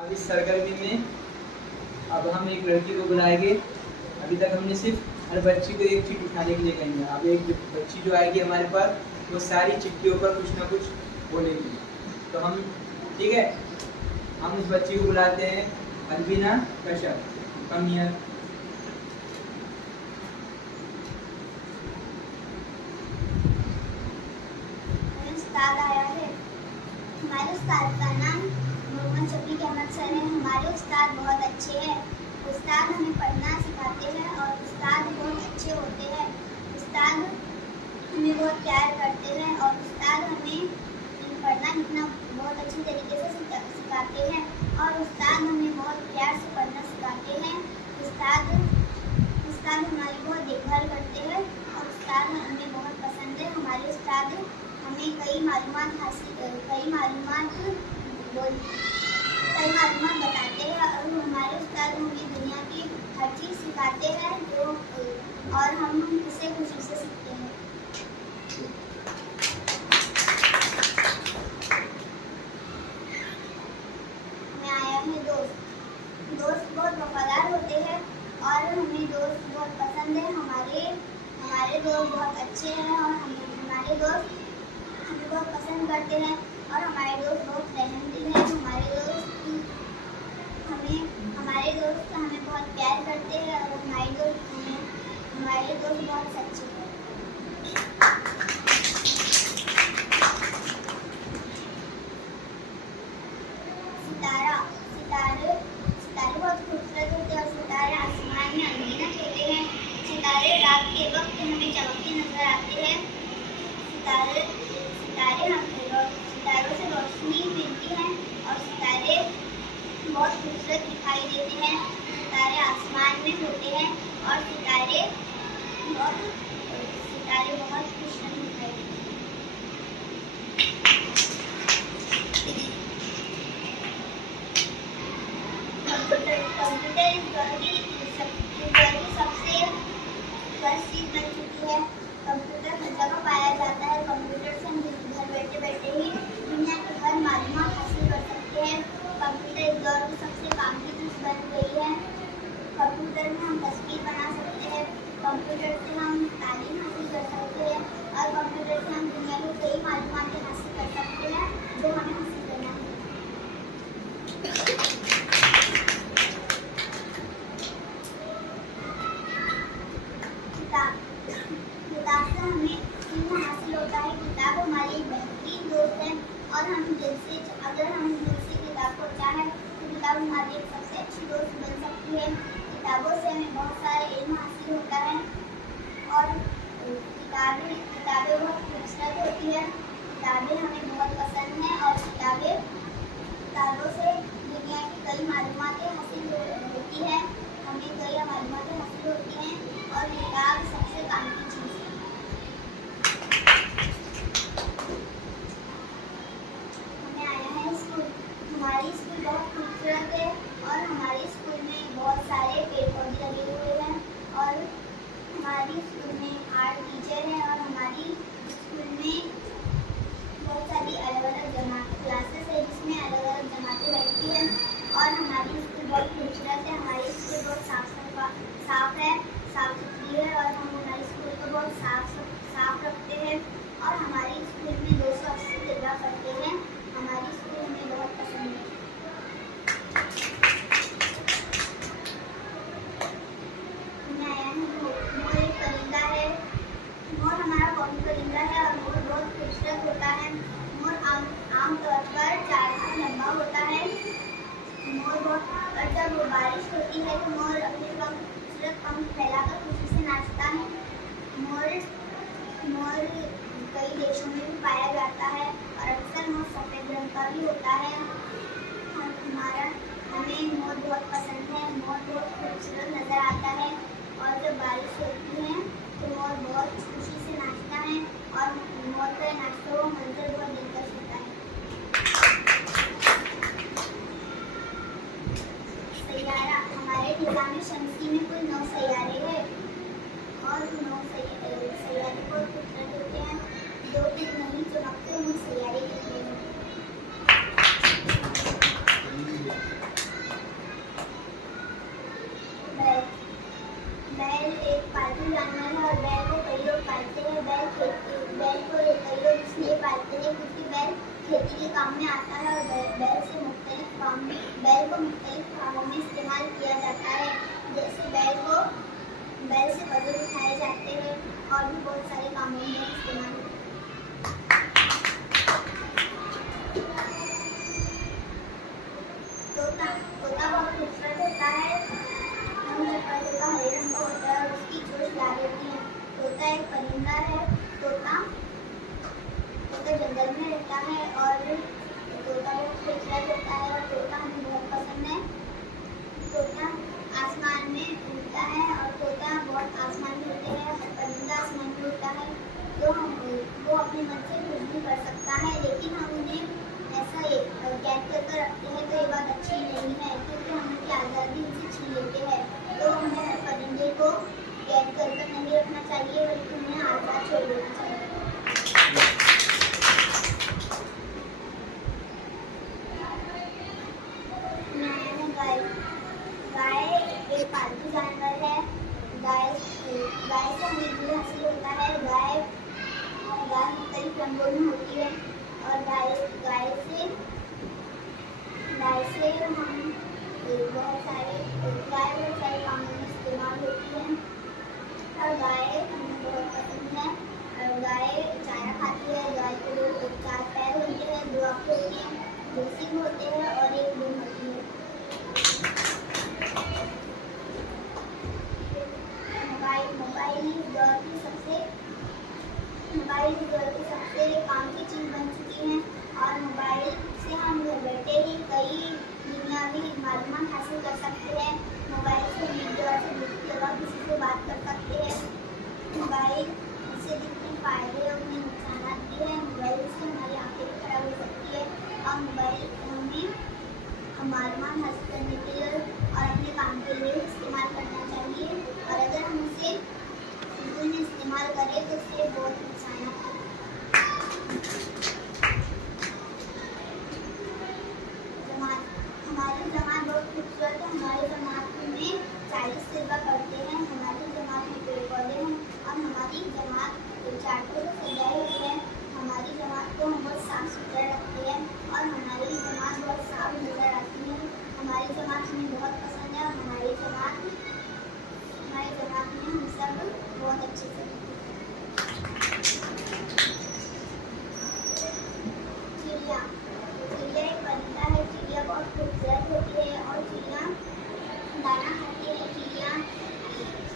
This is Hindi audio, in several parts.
अब इस सरगर्मी में अब हम एक लड़की को बुलाएंगे। अभी तक हमने सिर्फ हर बच्ची को एक चिट्ठी उठाने के लिए कहेंगे। अब एक बच्ची जो आएगी हमारे पास, वो सारी चिट्ठियों पर कुछ ना कुछ बोलेगी। तो हम ठीक है, हम उस बच्ची को बुलाते हैं अलबीना कश्यप। Come here. उस्ताद आया है। हमारे उस्ताद का नाम मोहम्मद शफीक अहमद सर है। हमारे उस्ताद बहुत अच्छे हैं। उस्ताद हमें पढ़ना सिखाते हैं और उस्ताद बहुत अच्छे होते हैं। उस्ताद हमें बहुत प्यार करते हैं और उस्ताद हमें पढ़ना लिखना बहुत अच्छी तरीके से सिखाते हैं और उस्ताद हमें बहुत प्यार से पढ़ना सिखाते हैं। उस्ताद हमारी बहुत देखभाल करते हैं और उस्ताद हमें बहुत पसंद है। हमारे उस्ताद हमें कई मालूमात बताते हैं और हमारे उस्ताद हमें दुनिया की हर चीज़ सिखाते हैं जो और हम इसे खुशी से सीखते हैं। हमें आया है दोस्त बहुत वफादार होते हैं और हमें दोस्त बहुत पसंद है। हमारे दोस्त बहुत अच्छे हैं और हमारे दोस्त हमें बहुत पसंद करते हैं और हमारे दोस्त बहुत रहमदिल हैं। हमारे दोस्त हमें बहुत प्यार करते हैं और हमारे दोस्त बहुत सच्चे हैं। सितारे बहुत खूबसूरत होते हैं और सितारे आसमान में अनगिनत होते हैं। सितारे रात के वक्त हमें चमकते नजर आते हैं। सितारों से रोशनी मिलती है और सितारे बहुत खूबसूरत दिखाई देते हैं। सितारे आसमान में होते हैं और सितारे बहुत खूबसूरत दिखाई देते हैं। कंप्यूटर इस दौर की सबसे चीज बन चुकी है। कंप्यूटर हर जगह पाया जाता है। कंप्यूटर से हम घर बैठे बैठे ही दुनिया की हर मालूमात हासिल कर सकते हैं। कंप्यूटर इस दौर की सबसे काम की चीज बन गई है। कंप्यूटर में हम तस्वीर बना सकते हैं। कंप्यूटर से हम तालीम हासिल कर सकते हैं और कंप्यूटर से हम दुनिया की कई मालूमात हासिल कर सकते हैं जो हमें हासिल करना है। किताब से हमें इल्म हासिल होता है। किताब हमारी एक बेहतरीन दोस्त है और अगर हम दिल से किताब को चाहें तो किताब हमारी एक सबसे अच्छी दोस्त बन सकती है। किताबों से हमें बहुत सारे इल्म हासिल होता है और किताबें बहुत खूबसूरत होती है। किताबें हमें बहुत पसंद हैं और किताबों से दुनिया की कई मालूमातें हासिल होती है। हमें कई मालूमातें हासिल होती हैं और किताब सबसे काम की चीज़ है। हमें आया है स्कूल। हमारी स्कूल बहुत खूबसूरत है और हमारे स्कूल में बहुत सारे पेड़ पौधे लगे हुए हैं और हमारी स्कूल में 8 टीचर हैं और हमारी स्कूल में बहुत सारी अलग अलग क्लासेस है जिसमें अलग अलग जमातें बैठती हैं और हमारी स्कूल बहुत खूबसूरत है। हमारी स्कूल बहुत साफ सुथरी है और हम हमारी स्कूल को बहुत साफ रखते हैं और हमारी स्कूल में 280 जगह करते हैं। हमारी स्कूल हमें बहुत पसंद है। हमें आया है मोर एक परिंदा है। मोर हमारा कौमी परिंदा है और मोर बहुत खूबसूरत होता है। मोर आमतौर पर 4 हाथ लंबा होता है। और जब बारिश होती है तो मोर अपने खूबसूरत पंख फैलाकर खुशी से नाचता है। मोर कई देशों में भी पाया जाता है और अक्सर मोर सफ़ेद रंग का भी होता है। हमें मोर बहुत पसंद है। मोर बहुत खूबसूरत नज़र आता है और जब बारिश होती है तो मोर बहुत खुशी से नाचता है और मोर का नाचता हुआ मंजर बहुत दिलकश होता है। सैयारा। हमारे निज़ाम शमसी में कुल 9 सैयारे हैं और 9 सैयारे बहुत खूबसूरत होते हैं। 2 दिन नहीं चमकते हुए सैयारे कहते हैं। खेती के काम में आता है और बैल को मुख्तलिफ कामों में इस्तेमाल किया जाता है। जैसे बैल से वजन उठाए जाते हैं और भी बहुत सारे कामों में इस्तेमाल होता है। तोता बहुत खूबसूरत होता है। हम घर पर तोता हरे रंग का होता है और उसकी चोंच लाल होती है। तोता एक परिंदा है। तोता जंगल में रहता है और तोता बहुत खूबसूरत होता है और तोता हमें बहुत पसंद है। तोता आसमान में उड़ता है और तोता बहुत आसमान में उड़ते हैं। हर परिंदा आसमान में उड़ता है तो वो अपने मन से कुछ भी कर सकता है, लेकिन हम उन्हें ऐसा कैद करके रखते हैं तो ये बात अच्छी नहीं है, क्योंकि हम उनकी आज़ादी उनसे छीन लेते हैं। तो हमें हर परिंदे को कैद कर नहीं रखना चाहिए, बल्कि उन्हें आज़ाद छोड़ देना चाहिए। गाय एक पालतू जानवर है। गाय से हमें दूध हासिल होता है। गाय मुख्तलिफ रंगों में होती है और गाय से हम बहुत सारे कामों में इस्तेमाल होती है और गाय हमें बहुत पसंद है। और गाय चारा खाती है। गाय को 4 पैर होते हैं, 2 आँखें होती हैं, 2 सींग होते हैं और 1 दुम होती है। मोबाइल इस दौर की सबसे काम की चीज़ बन चुकी है और मोबाइल से हम घर बैठे ही कई दुनियावी मालूमात हासिल कर सकते हैं। मोबाइल से एक जगह से दूसरी जगह किसी से बात कर सकते हैं। मोबाइल से जितने फ़ायदे हैं उतने नुकसान भी हैं। मोबाइल से हमारी आँखें भी खराब हो सकती है और मोबाइल हमें मालूमात हासिल करने के लिए और अपने काम के लिए इस्तेमाल करना चाहिए, और अगर हम उसे इस्तेमाल करें तो उससे बहुत नुकसान है। हमारी जमात बहुत खूबसूरत है। हमारी जमात में 40 तलबा पढ़ते हैं। हमारी जमात में पेड़ पौधे हैं और हमारी जमात चार्टों से सजाई हुई है। हमारी जमात को हम बहुत साफ सुथरा रखते हैं और हमारी जमात बहुत साफ नजर आती है। हमारी जमात हमें बहुत पसंद है और हमारी जमात में हम सब बहुत अच्छे से चिड़िया एक परिंदा है। चिड़िया बहुत खूबसूरत होती है और चिड़िया दाना खाती है। चिड़िया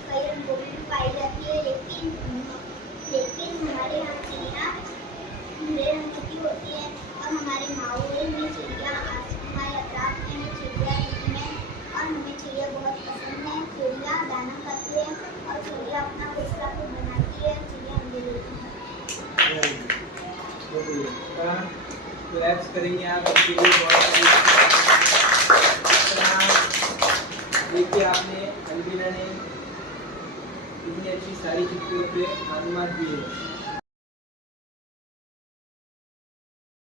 कई रंगों में पाई जाती है, लेकिन हमारे यहाँ चिड़िया भूरे रंग की होती है और हमारे माहौल में चिड़िया हमारे अतराफ में चिड़िया दिखती है और हमें चिड़िया बहुत पसंद है। चिड़िया दाना खाती है और चिड़िया अपना घोंसला खुद बनाती है। चिड़िया अंडे देती है। तो ऐप्स करेंगे आप उसके लिए बहुत देखिए आपने अलविना ने इतनी अच्छी सारी चीज़ों पे मालूमात दी है।